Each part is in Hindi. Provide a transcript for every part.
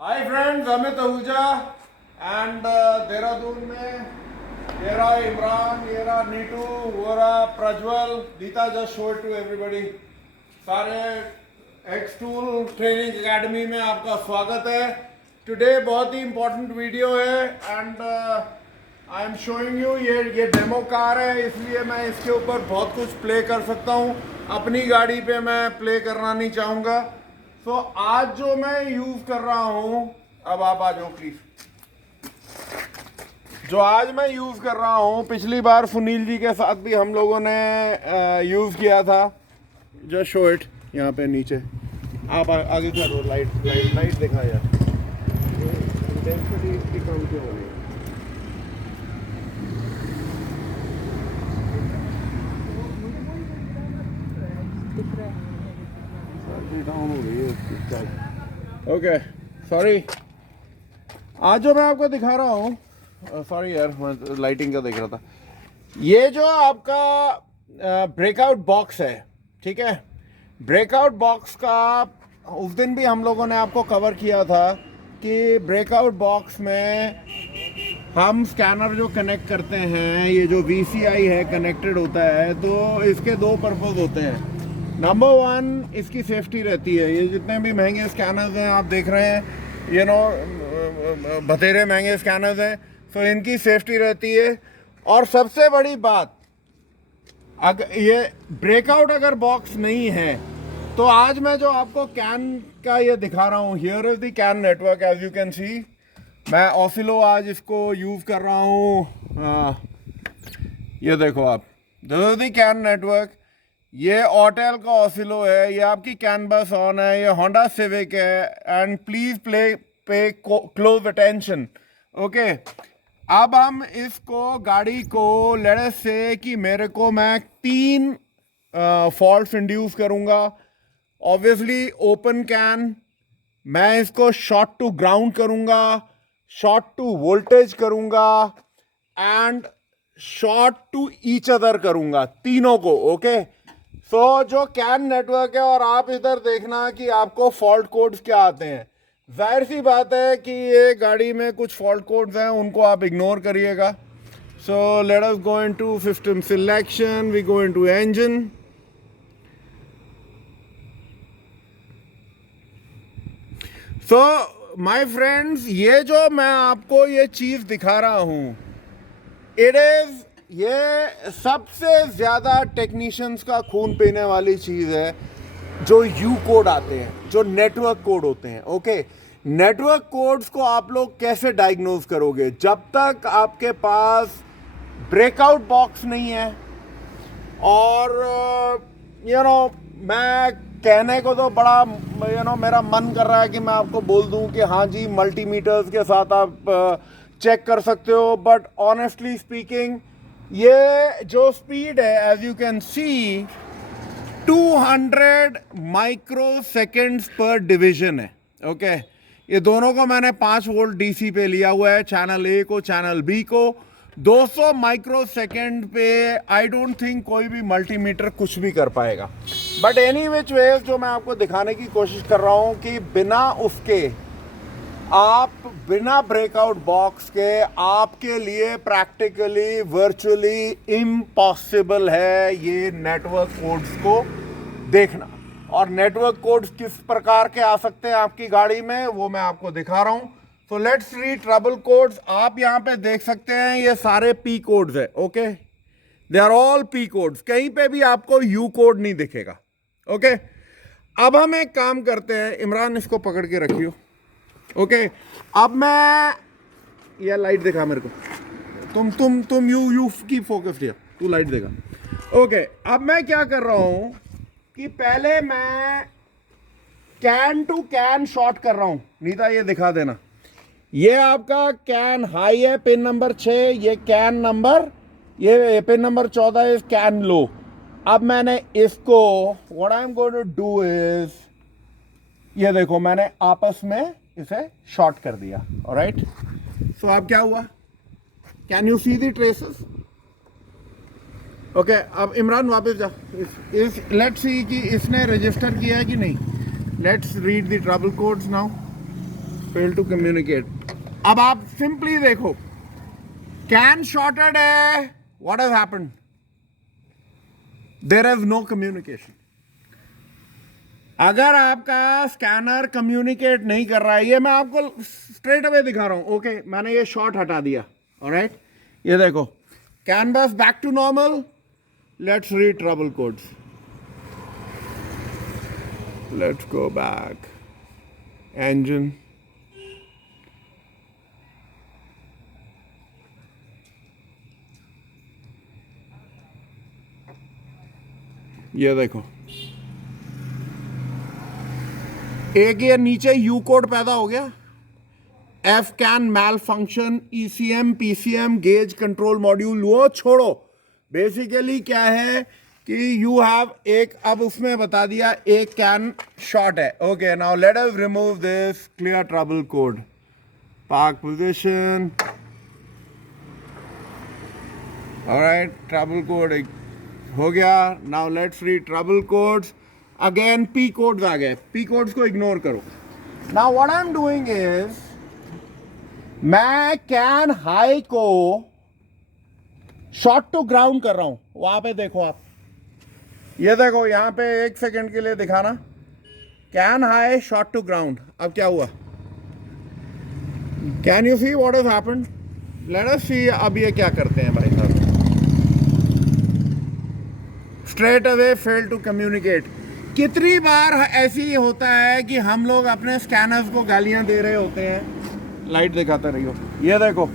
Hi friends, Amit Ahuja and Dehradun में ये रहा इमरान, ये रहा नीटू, वो रहा Prajwal, Geeta just show it to everybody. सारे एक्स टूल ट्रेनिंग एकेडमी में आपका स्वागत है। टुडे बहुत ही इंपॉर्टेंट वीडियो है and I am showing you ये डेमो कार है, इसलिए मैं इसके ऊपर बहुत कुछ प्ले कर सकता हूँ। अपनी गाड़ी पे मैं प्ले करना नहीं चाहूँगा। तो आज जो मैं यूज कर रहा हूं, अब आप आ जाओ प्लीज। जो आज मैं यूज कर रहा हूं, पिछली बार सुनील जी के साथ भी हम लोगों ने यूज किया था। जो शो इट यहाँ पे नीचे आप आगे करो, लाइट लाइट लाइट दिखा यार। इंटेंसिटी इसकी कम क्यों हो रही है? डाउन हो गई है। Okay sorry. आज जो मैं आपको दिखा रहा हूँ, सॉरी यार मैं लाइटिंग का देख रहा था। ये जो आपका ब्रेकआउट बॉक्स है, ठीक है, ब्रेकआउट बॉक्स का उस दिन भी हम लोगों ने आपको कवर किया था कि ब्रेकआउट बॉक्स में हम स्कैनर जो कनेक्ट करते हैं, ये जो VCI है कनेक्टेड होता है, तो इसके दो पर्पस होते हैं। नंबर वन, इसकी सेफ्टी रहती है। ये जितने भी महंगे स्कैनर्स हैं आप देख रहे हैं, यू नो बतेरे महंगे स्कैनर्स हैं, तो इनकी सेफ्टी रहती है। और सबसे बड़ी बात, अगर ये ब्रेकआउट अगर बॉक्स नहीं है तो आज मैं जो आपको कैन का ये दिखा रहा हूँ, here is the CAN network as you can see. मैं ऑसिलो आज इसको यूज़ कर रहा हूँ। ये देखो आप, this is the CAN network. ये ऑटेल का ऑसिलो है, ये आपकी कैनबस ऑन है, ये होंडा सिविक है। And please pay close attention. Okay, अब हम इसको गाड़ी को लेट अस से कि मेरे को मैं 3 फॉल्ट्स इंड्यूस करूंगा। ऑब्वियसली ओपन कैन, मैं इसको शॉर्ट टू ग्राउंड करूंगा, शॉर्ट टू वोल्टेज करूंगा and short to each other करूंगा, तीनों को। ओके, सो जो कैन नेटवर्क है, और आप इधर देखना कि आपको फॉल्ट कोड्स क्या आते हैं। जाहिर सी बात है कि ये गाड़ी में कुछ फॉल्ट कोड्स हैं, उनको आप इग्नोर करिएगा। So let us go into system selection, we go into engine. So my friends, ये जो मैं आपको ये चीज़ दिखा रहा हूँ, इट इज़, ये सबसे ज़्यादा टेक्नीशियंस का खून पीने वाली चीज़ है। जो यू कोड आते हैं, जो नेटवर्क कोड होते हैं। ओके, नेटवर्क कोड्स को आप लोग कैसे डायग्नोज करोगे? जब तक आपके पास ब्रेकआउट बॉक्स नहीं है। और यू नो मैं कहने को तो बड़ा मेरा मन कर रहा है कि मैं आपको बोल दूं कि हाँ जी, मल्टीमीटर्स के साथ आप चेक कर सकते हो, बट ऑनेस्टली स्पीकिंग, ये जो स्पीड है as you can see 200 microseconds पर डिवीजन है। ओके, ये दोनों को मैंने 5 वोल्ट DC पे लिया हुआ है, चैनल A को, चैनल B को। 200 माइक्रो सेकेंड पे आई डोंट थिंक कोई भी मल्टीमीटर कुछ भी कर पाएगा। बट एनी विच वेज, जो मैं आपको दिखाने की कोशिश कर रहा हूँ कि बिना उसके, आप बिना ब्रेकआउट बॉक्स के, आपके लिए प्रैक्टिकली वर्चुअली इम्पॉसिबल है ये नेटवर्क कोड्स को देखना। और नेटवर्क कोड्स किस प्रकार के आ सकते हैं आपकी गाड़ी में, वो मैं आपको दिखा रहा हूं। So let's read trouble codes. आप यहां पे देख सकते हैं, ये सारे P कोड्स है। Okay, they are all P codes, कहीं पे भी आपको U कोड नहीं दिखेगा। ओके, अब हम एक काम करते हैं, इमरान इसको पकड़ के रखियो। ओके, अब मैं, ये लाइट दिखा मेरे को, तुम यू की फोकस लिया, तू लाइट देगा। ओके, अब मैं क्या कर रहा हूं कि पहले मैं कैन टू कैन शॉर्ट कर रहा हूं। नीता ये दिखा देना, ये आपका कैन हाई है, पिन नंबर 6, ये कैन नंबर, ये pin number 14 is CAN low. अब मैंने इसको, what I am going to do is, ये देखो मैंने आपस में इसे शॉर्ट कर दिया। ऑलराइट, सो अब क्या हुआ, can you see the traces? Okay, अब इमरान वापस जा। लेट्स सी कि इसने रजिस्टर किया है कि नहीं। Let's read the trouble codes now. Fail to communicate. अब आप सिंपली देखो, कैन शॉर्टेड है, what has happened? There is no communication. अगर आपका स्कैनर कम्युनिकेट नहीं कर रहा है, ये मैं आपको स्ट्रेट अवे दिखा रहा हूं। ओके, मैंने ये शॉर्ट हटा दिया। ऑलराइट, ये देखो, CAN was back to normal. Let's read trouble codes. Let's go back, engine, ये देखो, एक ये नीचे यू कोड पैदा हो गया, F CAN malfunction, ECM, PCM, gauge control module. वो छोड़ो, बेसिकली क्या है कि यू हैव एक, अब उसमें बता दिया एक कैन शॉर्ट है। Okay, now let us remove this, clear trouble code, park position. Alright, trouble code हो गया। Now let's read trouble codes again. P codes आ गए, पी कोड्स को इग्नोर करो। Now what I am doing is, मैं कैन हाई को शॉर्ट टू ग्राउंड कर रहा हूं। वहां पे देखो आप, ये देखो, यहां पे एक सेकंड के लिए दिखाना, CAN high short to ground. अब क्या हुआ? Can you see what has happened? Let us see अब ये क्या करते हैं भाई साहब। Straight away fail to communicate. कितनी बार ऐसी होता है कि हम लोग अपने स्कैनर्स को गालियां दे रहे होते हैं। लाइट दिखाते रहियो, ये देखो,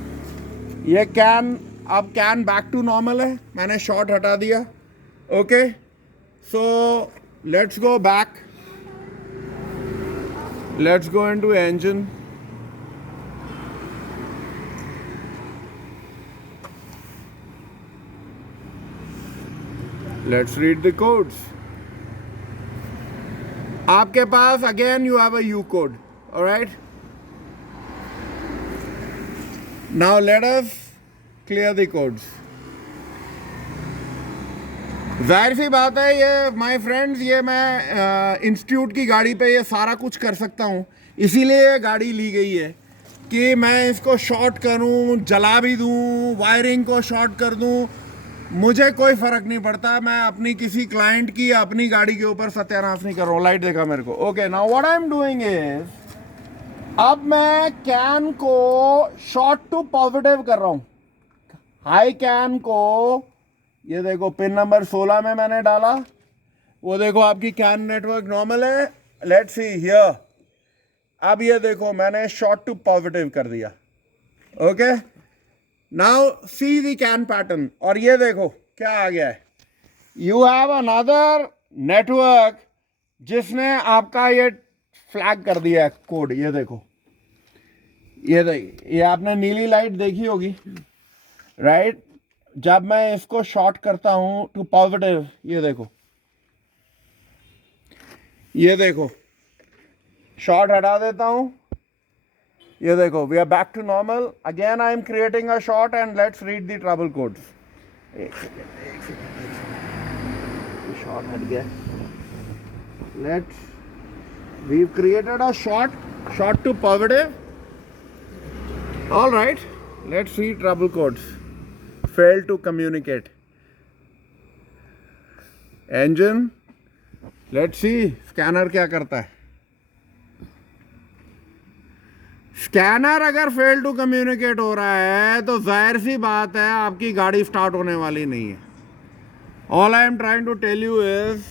ये कैन, अब कैन बैक टू नॉर्मल है, मैंने शॉर्ट हटा दिया। Okay, so let's go back, let's go into engine. Let's read the codes. आपके पास again you have a U code. Alright, now let us clear the codes. जाहिर सी बात है, ये माय फ्रेंड्स, ये मैं इंस्टीट्यूट की गाड़ी पे ये सारा कुछ कर सकता हूँ, इसीलिए ये गाड़ी ली गई है कि मैं इसको शॉर्ट करूँ, जला भी दूँ, वायरिंग को शॉर्ट कर दूँ, मुझे कोई फ़र्क नहीं पड़ता। मैं अपनी किसी क्लाइंट की या अपनी गाड़ी के ऊपर सत्यानाश नहीं कर रहा हूँ। लाइट देखा मेरे को। Okay, now what I am doing is, अब मैं कैन को शॉर्ट टू पॉजिटिव कर रहा हूँ। हाई कैन को, ये देखो, पिन नंबर 16 में मैंने डाला, वो देखो आपकी कैन नेटवर्क नॉर्मल है। लेट्स सी हियर, अब ये देखो मैंने शॉर्ट टू पॉजिटिव कर दिया। Okay, now see the can pattern, और ये देखो क्या आ गया है। यू हैव अनदर नेटवर्क जिसने आपका ये फ्लैग कर दिया है कोड। ये देखो, ये देखिए, ये आपने नीली लाइट देखी होगी, राइट? जब मैं इसको शॉर्ट करता हूं टू पॉजिटिव, ये देखो, ये देखो, शॉर्ट हटा देता हूं, ये देखो, we are back to normal. Again I am creating a short and let's read the trouble codes. एक सेकेंड, शॉर्ट हट गया। Let's, we created a short to positive. All right, let's read trouble codes. Fail to communicate. Engine, let's see scanner क्या करता है। स्कैनर अगर फेल टू कम्युनिकेट हो रहा है तो जाहिर सी बात है आपकी गाड़ी स्टार्ट होने वाली नहीं है। All I am trying to tell you is,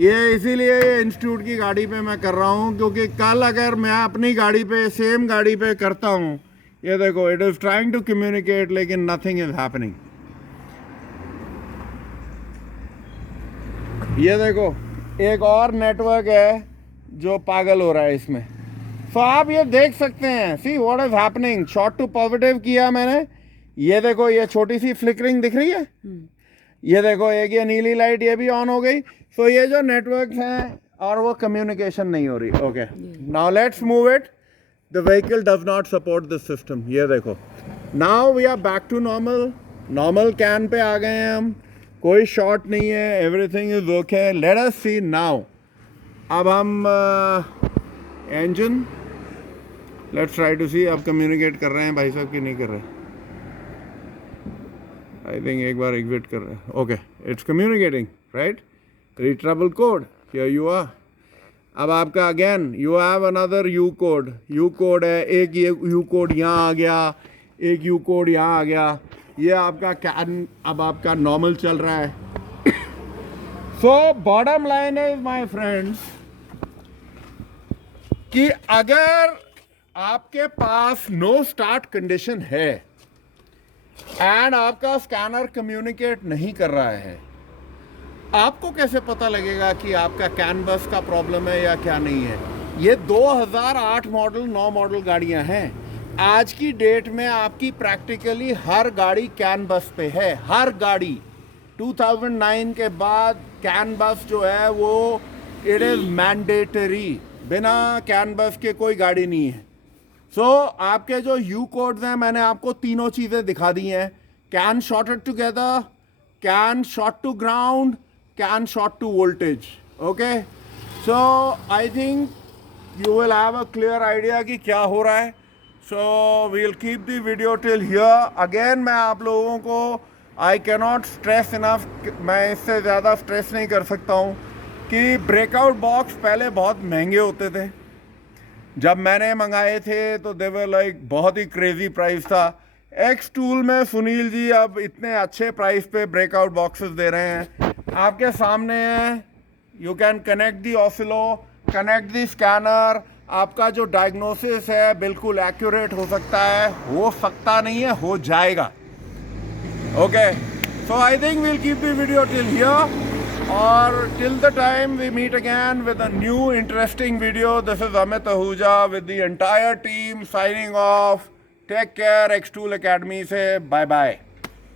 ये इसीलिए ये इंस्टीट्यूट की गाड़ी पे मैं कर रहा हूँ, क्योंकि कल अगर मैं अपनी गाड़ी पे, सेम गाड़ी पे करता हूँ, ये देखो, it is trying to communicate लेकिन नथिंग इज हैपनिंग। ये देखो, एक और नेटवर्क है जो पागल हो रहा है इसमें। तो आप ये देख सकते हैं, see what is happening. Short to positive किया मैंने, ये देखो, ये छोटी सी फ्लिकरिंग दिख रही है, ये देखो, एक ये नीली लाइट ये भी ऑन हो गई। सो ये जो नेटवर्क हैं और वो कम्युनिकेशन नहीं हो रही। Okay, now let's move it. The vehicle does not support this system. ये देखो, now we are back to normal. Normal CAN पे आ गए हैं हम, कोई शॉर्ट नहीं है, everything is okay. Let us see now. अब हम engine, let's try to see आप कम्युनिकेट कर रहे हैं भाई साहब कि नहीं कर रहे. आई थिंक एक बार एग्जिट कर रहे हैं. Okay, it's communicating right. रीट्रेबल कोड, हियर यू आर. अब आपका again you have another U code. U code है, एक ये यू कोड यहाँ आ गया, एक यू कोड यहाँ आ गया. ये आपका कैन अब आपका नॉर्मल चल रहा है. So bottom line is my friends कि अगर आपके पास नो स्टार्ट कंडीशन है एंड आपका स्कैनर कम्युनिकेट नहीं कर रहा है, आपको कैसे पता लगेगा कि आपका कैन बस का प्रॉब्लम है या क्या नहीं है. ये 2008 मॉडल 9 मॉडल गाड़ियां हैं. आज की डेट में आपकी प्रैक्टिकली हर गाड़ी कैन बस पे है. हर गाड़ी 2009 के बाद कैन बस जो है वो इट इज़ मैंडेटरी. बिना कैन बस के कोई गाड़ी नहीं है. सो आपके जो यू कोड्स हैं, मैंने आपको तीनों चीज़ें दिखा दी हैं. CAN shorted together, CAN short to ground, CAN short to voltage. Okay, so I think you will have a clear idea कि क्या हो रहा है. So we will keep the video till here. Again मैं आप लोगों को आई कैनॉट स्ट्रेस इनफ, मैं इससे ज़्यादा स्ट्रेस नहीं कर सकता हूँ कि ब्रेकआउट बॉक्स पहले बहुत महंगे होते थे. जब मैंने मंगाए थे तो दे वर लाइक बहुत ही क्रेजी प्राइस था. एक्स टूल में सुनील जी अब इतने अच्छे प्राइस पे ब्रेकआउट बॉक्सेस दे रहे हैं. आपके सामने है, you can connect the oscillo, connect the scanner. आपका जो डायग्नोसिस है बिल्कुल एक्यूरेट हो सकता है, हो सकता नहीं है, हो जाएगा. Okay, so I think we'll keep the video till here. Or till the time we meet again with a new interesting video, this is Amit Ahuja with the entire team signing off. Take care, X Tool Academy. Say bye bye.